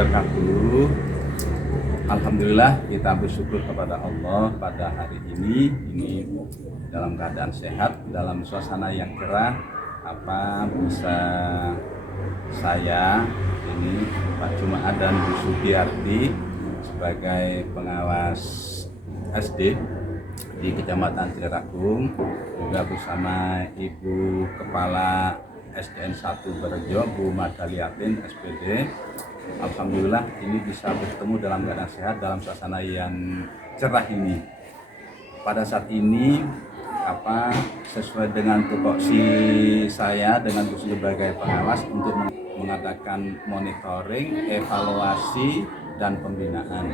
wabarakatuh. Alhamdulillah kita bersyukur kepada Allah pada hari ini dalam keadaan sehat, dalam suasana yang cerah. Bisa saya ini Pak Jumaat dan Bu Sugiyarti sebagai pengawas SD di Kecamatan Cileragung, juga bersama Ibu Kepala SDN 1 Berejo, Bu Madaliatin SPD. Alhamdulillah ini bisa bertemu dalam keadaan sehat, dalam suasana yang cerah ini. Pada saat ini sesuai dengan tupoksi saya dengan sebagai pengawas untuk mengadakan monitoring, evaluasi, dan pembinaan.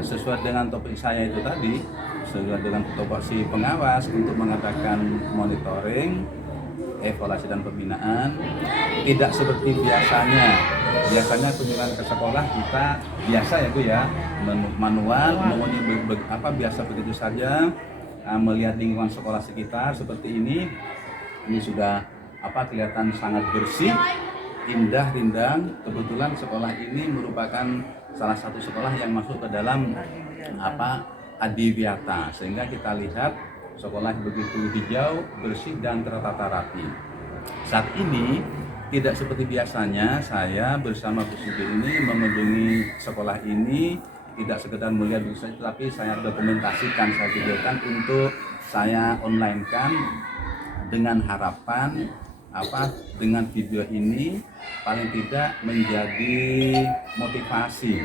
Sesuai dengan topik saya itu tadi, sesuai dengan tupoksi pengawas untuk mengadakan monitoring, evaluasi dan pembinaan, tidak seperti biasanya. Biasanya kunjungan ke sekolah kita biasa ya Bu ya, manual, biasa begitu saja, melihat lingkungan sekolah sekitar seperti ini. Ini sudah kelihatan sangat bersih, indah, rindang. Kebetulan sekolah ini merupakan salah satu sekolah yang masuk ke dalam Adiwiyata, sehingga kita lihat sekolah begitu hijau, bersih, dan tertata rapi. Saat ini tidak seperti biasanya saya bersama Bu Sugi ini mengunjungi sekolah ini, tidak sekedar melihat saja, tapi saya dokumentasikan, saya videokan untuk saya online-kan dengan harapan dengan video ini paling tidak menjadi motivasi.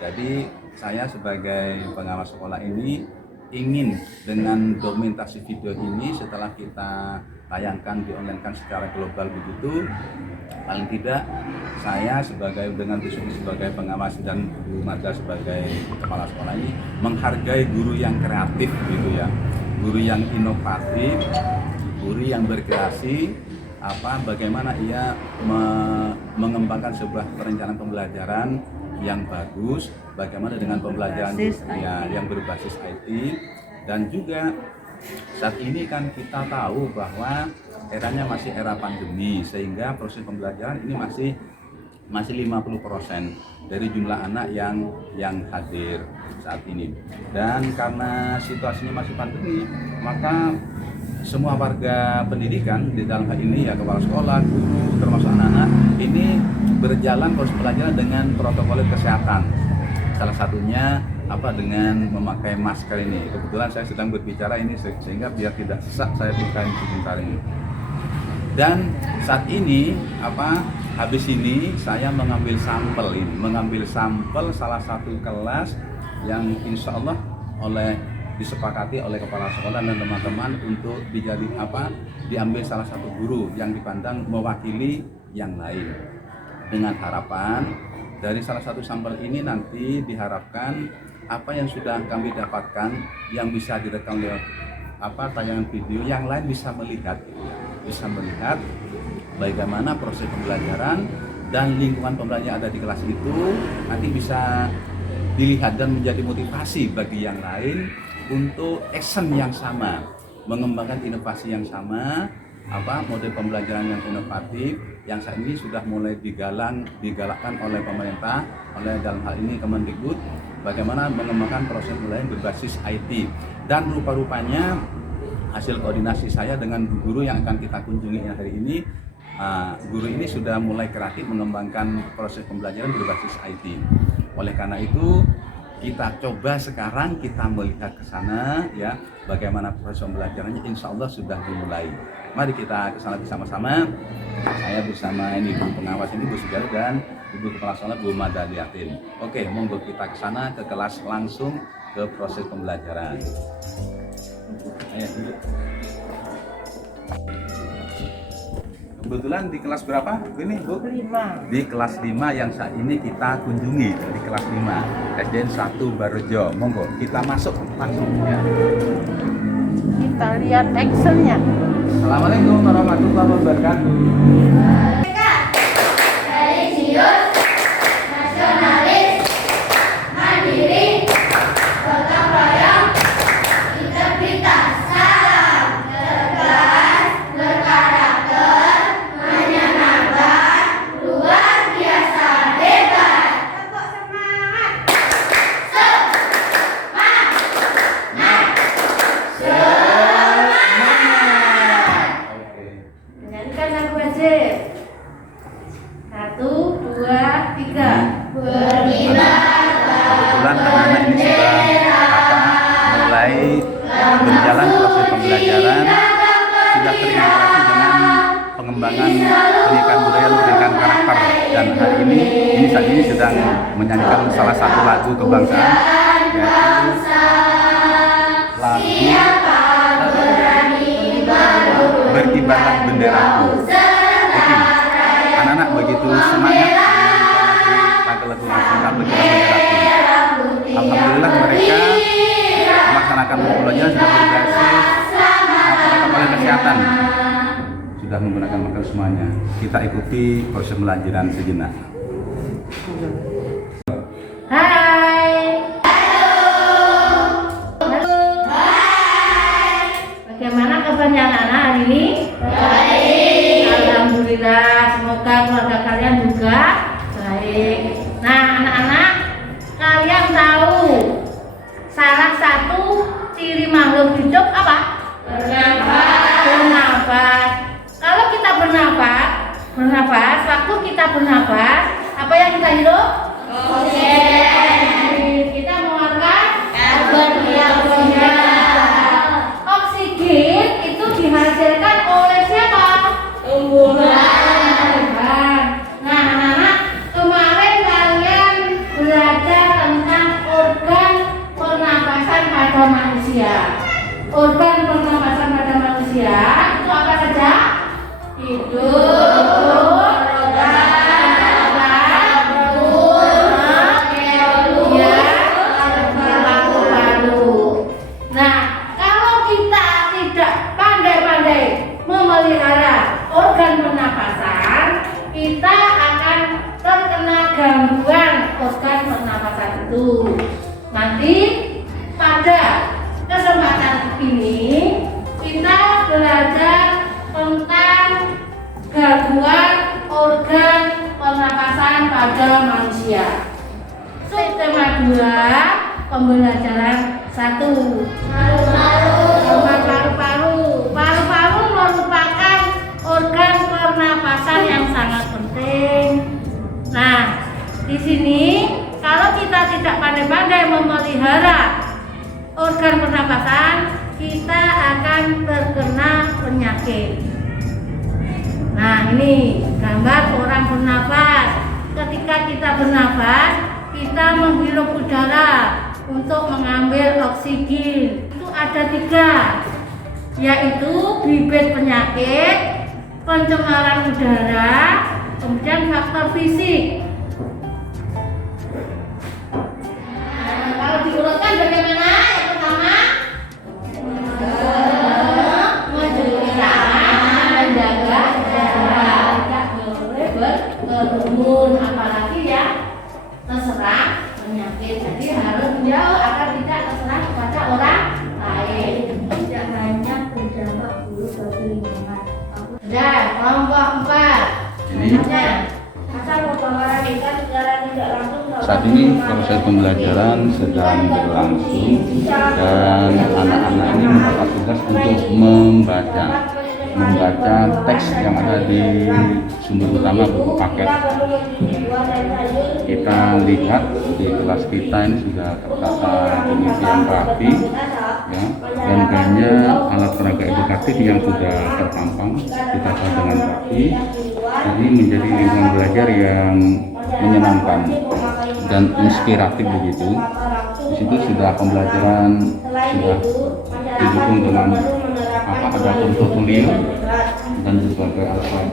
Jadi saya sebagai pengawas sekolah ini ingin dengan dokumentasi video ini, setelah kita tayangkan di online-kan secara global begitu, paling tidak saya dengan sebagai pengawas dan Bu Mada sebagai kepala sekolah ini menghargai guru yang kreatif gitu ya, guru yang inovatif, guru yang berkreasi, bagaimana ia mengembangkan sebuah perencanaan pembelajaran yang bagus, bagaimana dengan pembelajaran yang berbasis IT. Dan juga saat ini kan kita tahu bahwa eranya masih era pandemi, sehingga proses pembelajaran ini masih 50% dari jumlah anak yang hadir saat ini. Dan karena situasinya masih pandemi, maka semua warga pendidikan di dalam hal ini ya, kepala sekolah, guru, termasuk anak-anak, ini berjalan proses pelajaran dengan protokol kesehatan. Salah satunya dengan memakai masker ini. Kebetulan saya sedang berbicara ini sehingga biar tidak sesak saya buka sebentar ini. Dan saat ini habis ini saya mengambil sampel salah satu kelas yang insya Allah disepakati oleh kepala sekolah dan teman-teman untuk diambil salah satu guru yang dipandang mewakili yang lain, dengan harapan dari salah satu sampel ini nanti diharapkan apa yang sudah kami dapatkan yang bisa direkam lewat tayangan video, yang lain bisa melihat bagaimana proses pembelajaran dan lingkungan pembelajaran ada di kelas itu, nanti bisa dilihat dan menjadi motivasi bagi yang lain untuk action yang sama, mengembangkan inovasi yang sama, model pembelajaran yang inovatif yang saat ini sudah mulai digalakkan oleh pemerintah, oleh dalam hal ini Kemendikbud, bagaimana mengembangkan proses pembelajaran berbasis IT. Dan rupa-rupanya hasil koordinasi saya dengan guru yang akan kita kunjungi hari ini, guru ini sudah mulai kreatif mengembangkan proses pembelajaran berbasis IT. Oleh karena itu kita coba sekarang kita melihat ke sana ya, bagaimana proses pembelajarannya. Insya Allah sudah dimulai. Mari kita ke sana bersama-sama. Saya bersama ini Ibu pengawas ini, Bu Sugiyarti, dan Ibu Kepala Sekolah Bu Madaliatin. Oke, monggo kita ke sana ke kelas langsung ke proses pembelajaran. Ayo dulu. Kebetulan di kelas berapa ini Bu? 5. Di kelas 5 yang saat ini kita kunjungi, di kelas 5 SDN 1 Berejo. Monggo kita masuk langsung ya. Kita lihat actionnya. Assalamualaikum warahmatullahi wabarakatuh. Religius, nasionalis, mandiri, gotong royong, integritas, salam, tegas, berkarakter, menyenangkan, luar biasa, berjalan proses pembelajaran, sudah terintegrasi dengan pengembangan pendidikan budaya dan pendidikan karakter. Dan hari ini saat ini sedang menyanyikan salah satu lagu kebangsaan, yaitu lagu Berkibarlah Benderaku. Oke, anak-anak begitu semangat lagu nasional Berkibarlah Benderaku. Alhamdulillah mereka melaksanakan pembelajaran sudah berbasis protokol kesehatan, sudah menggunakan masker semuanya. Kita ikuti proses pembelajaran sejenak. Hai. Halo. Hai. Bagaimana kabarnya anak-anak hari ini? Baik. Alhamdulillah, semoga keluarga kalian juga baik. Nah, anak-anak, kalian tahu salah satu ciri makhluk hidup apa? Bernafas. Kalau kita bernafas, waktu kita bernafas, apa yang kita hirup? Oksigen. Kita mengeluarkan karbon dioksida. Oksigen itu dihasilkan oleh siapa? Tumbuhan. Nah, anak-anak, kemarin kalian belajar tentang organ pernapasan pada manusia. Organ pernapasan pada manusia itu apa saja? Hidung, paru-paru. Nah, kalau kita tidak pandai-pandai memelihara organ pernapasan, kita akan terkena gangguan organ pernapasan itu. Nanti pada kesempatan ini kita belajar tentang gangguan organ pernapasan pada manusia. Tema 2, pembelajaran 1. Paru-paru. Paru-paru merupakan organ pernapasan yang sangat penting. Nah, di sini kalau kita tidak pandai-pandai memelihara organ pernapasan, kita akan terkena penyakit. Nah, ini gambar orang bernafas. Ketika kita bernafas, kita menghirup udara untuk mengambil oksigen. Itu ada 3, yaitu bibit penyakit, pencemaran udara, kemudian faktor fisik. Nah, kalau diurutkan bagaimana? Yang pertama, menjaga jarak, tidak boleh berkerumun, apalagi ya terserang penyakit. Jadi harus menjauh agar tidak terserang kepada orang lain. Tidak hanya berdampak buruk bagi lingkungan. Dan kelompok 4. Saat ini proses pembelajaran sedang berlangsung dan anak-anak ini mendapat tugas untuk membaca teks yang ada di sumber utama buku paket. Kita lihat di kelas kita ini sudah tertata demikian rapi, ya, dan kayaknya alat peraga edukatif yang sudah terpampang ditata dengan rapi. Jadi menjadi lingkungan belajar yang menyenangkan dan inspiratif begitu. Di situ sudah pembelajaran sudah didukung dengan ada portofolio dan berbagai alat.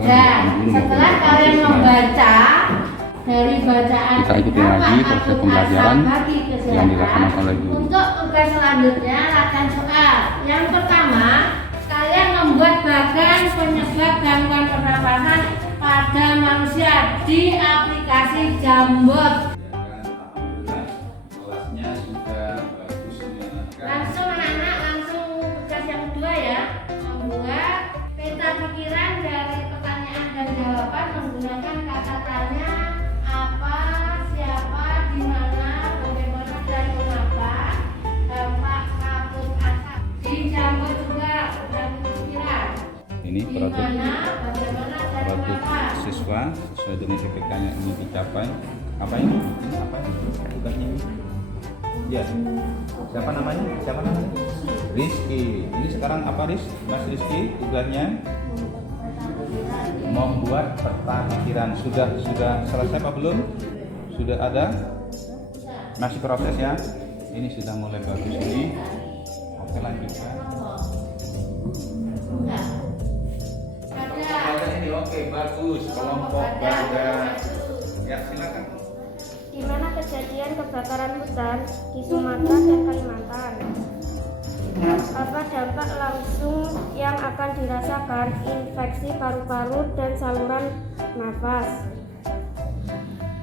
Setelah kalian membaca dari bacaan, kita ikuti lagi proses pembelajaran yang dilaksanakan oleh guru. Untuk tugas selanjutnya latihan soal. Yang pertama, kalian membuat bagan penyebab gangguan pernapasan pada manusia di aplikasi Jambot. Kelasnya sudah bagus menyenangkan. Langsung anak-anak, langsung tugas yang kedua ya, membuat peta pikiran dari pertanyaan dan jawaban menggunakan kata tanya, apa, siapa, di mana, bagaimana, dan mengapa, dampak, kabut, asap. Di Jambot juga dan pikiran. Ini Di mana, bagaimana, dan produk mengapa. siswa sesuai dengan IPK-nya ini dicapai. Apa ini? Ini apa? Tugasnya ini? Ya. Siapa namanya? Rizky. Ini sekarang apa Mas Rizky? Tugasnya membuat peta pikiran. Sudah selesai apa belum? Sudah ada? Masih proses ya? Ini sudah mulai bagus ini. Oke, lanjutkan. Ini oke, bagus. Kelompok badan. Ya, silakan. Di mana kejadian kebakaran hutan di Sumatera dan Kalimantan? Apa dampak langsung yang akan dirasakan infeksi paru-paru dan saluran nafas?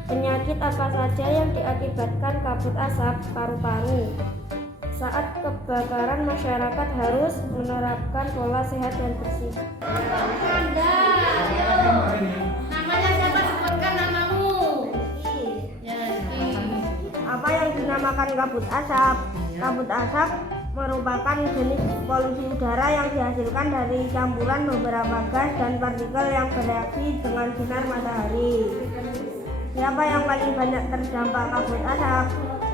Penyakit apa saja yang diakibatkan kabut asap paru-paru? Saat kebakaran, masyarakat harus menerapkan pola sehat dan bersih. Anda, namanya siapa? Sebutkan namamu. Ya, Apa yang dinamakan kabut asap? Kabut asap merupakan jenis polusi udara yang dihasilkan dari campuran beberapa gas dan partikel yang bereaksi dengan sinar matahari. Siapa yang paling banyak terdampak kabut asap?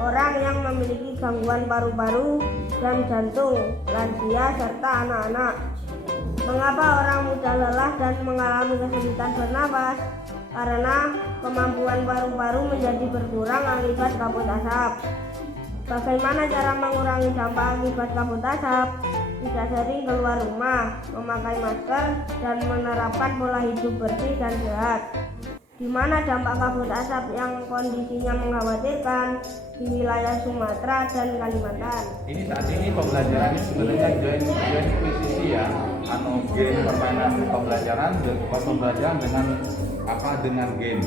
Orang yang memiliki gangguan paru-paru dan jantung, lansia, serta anak-anak. Mengapa orang muda lelah dan mengalami kesulitan bernapas? Karena kemampuan paru-paru menjadi berkurang akibat kabut asap. Bagaimana cara mengurangi dampak akibat kabut asap? Tidak sering keluar rumah, memakai masker, dan menerapkan pola hidup bersih dan sehat. Di mana dampak kabut asap yang kondisinya mengkhawatirkan? Di wilayah Sumatera dan Kalimantan. Ini saat ini pembelajarannya sebenarnya join akuisisi ya, game permainan pembelajaran dengan game.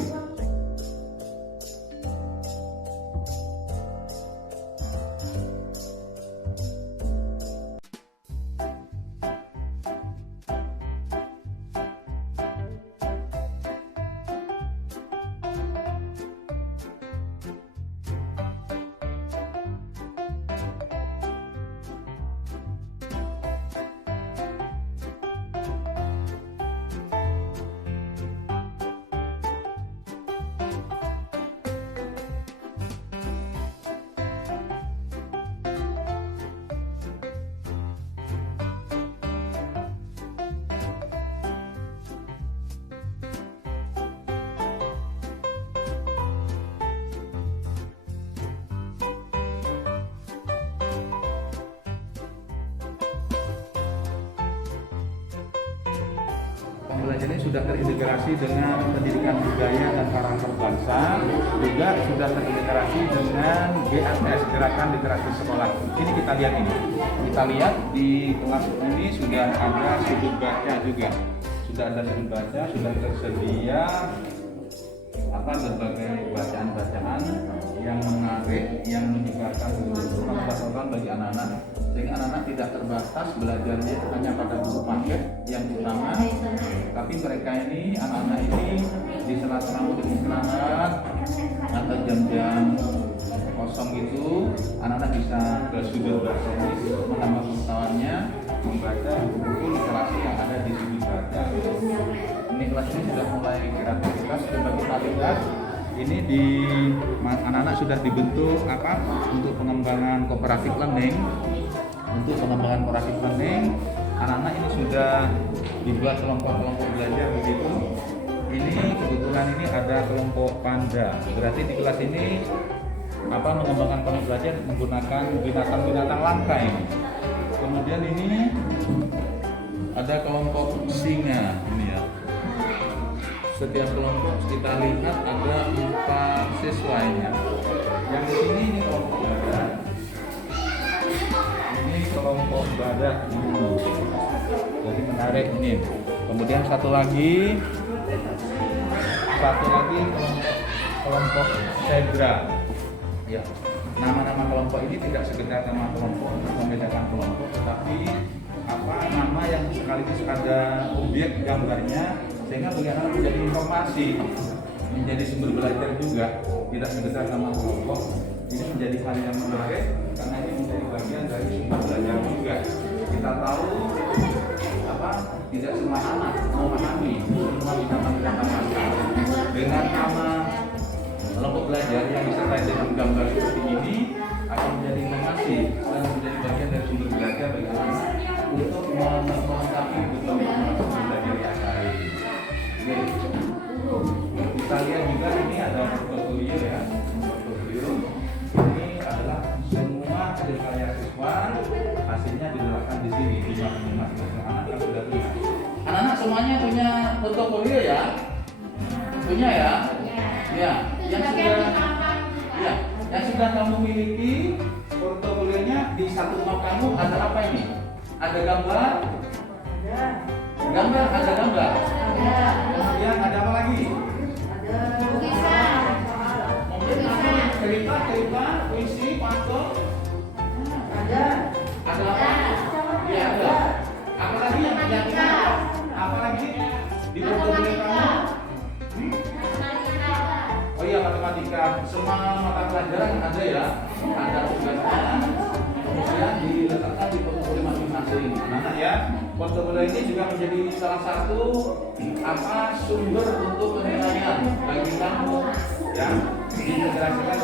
Pembelajaran ini sudah terintegrasi dengan pendidikan budaya dan karakter bangsa, juga sudah terintegrasi dengan GLS, Gerakan Literasi Sekolah. Ini kita lihat ini. Kita lihat di kelas ini sudah ada sudut baca juga. Sudah ada sudut baca, sudah tersedia berbagai bacaan-bacaan yang menarik, yang menyebarkan pengetahuan bagi anak-anak, sehingga anak-anak tidak terbatas belajarnya hanya pada buku paket yang utama, tapi mereka ini, anak-anak ini di sela-sela untuk istirahat atau jam-jam kosong itu, anak-anak bisa ke sudut baca ini menambah pengetahuannya, membaca buku-buku literasi yang ada di sudut baca. Ini kelas ini sudah mulai kreativitas, coba kita lihat. Ini di anak-anak sudah dibentuk untuk pengembangan cooperative learning. Untuk pengembangan cooperative learning, anak-anak ini sudah dibuat kelompok-kelompok belajar begitu. Ini kebetulan ini ada kelompok panda. Berarti di kelas ini mengembangkan kelompok belajar menggunakan binatang-binatang langka ini. Kemudian ini ada kelompok singa ini ya. Setiap kelompok kita lihat ada 4 siswa ini. Yang di sini ini kelompok badak. Ini kelompok badak ini. Jadi menarik ini. Kemudian satu lagi kelompok zebra. Ya. Nama-nama kelompok ini tidak sekedar nama kelompok untuk membedakan kelompok, tetapi nama yang sekaligus ada objek gambarnya, sehingga bagi anak menjadi informasi, menjadi sumber belajar juga, tidak sekedar nama kelompok. Ini menjadi hal yang menarik karena ini menjadi bagian dari sumber belajar juga. Kita tahu tidak semua anak memahami semua binatang-binatang langka. Dengan nama kelompok belajar yang disertai dengan gambar seperti ini akan melengkapi dari AKI. Kita lihat juga ini ada portofolio ya. Portofolio ini adalah semua hasil karya siswa, hasilnya diletakkan di sini di masing-masing anak kan sudah punya. Anak-anak semuanya punya portofolio ya? Punya ya? Ya. Yang sudah kamu miliki portofolionya di satu map kamu ada apa ini? Ada gambar? Ada gambar. Kemudian ada apa lagi? Cerita, puisi, pantun. Ada apa? Iya ada. Apa lagi yang apa lagi di portofolio kamu? Oh iya, matematika. Semua mata pelajaran ada ya. Ada tugasnya. Kemudian diletakkan di portofolio masing-masing. Anak ya. Portofolio ini juga menjadi salah satu sumber untuk penilaian bagi kamu ya. Integrasikan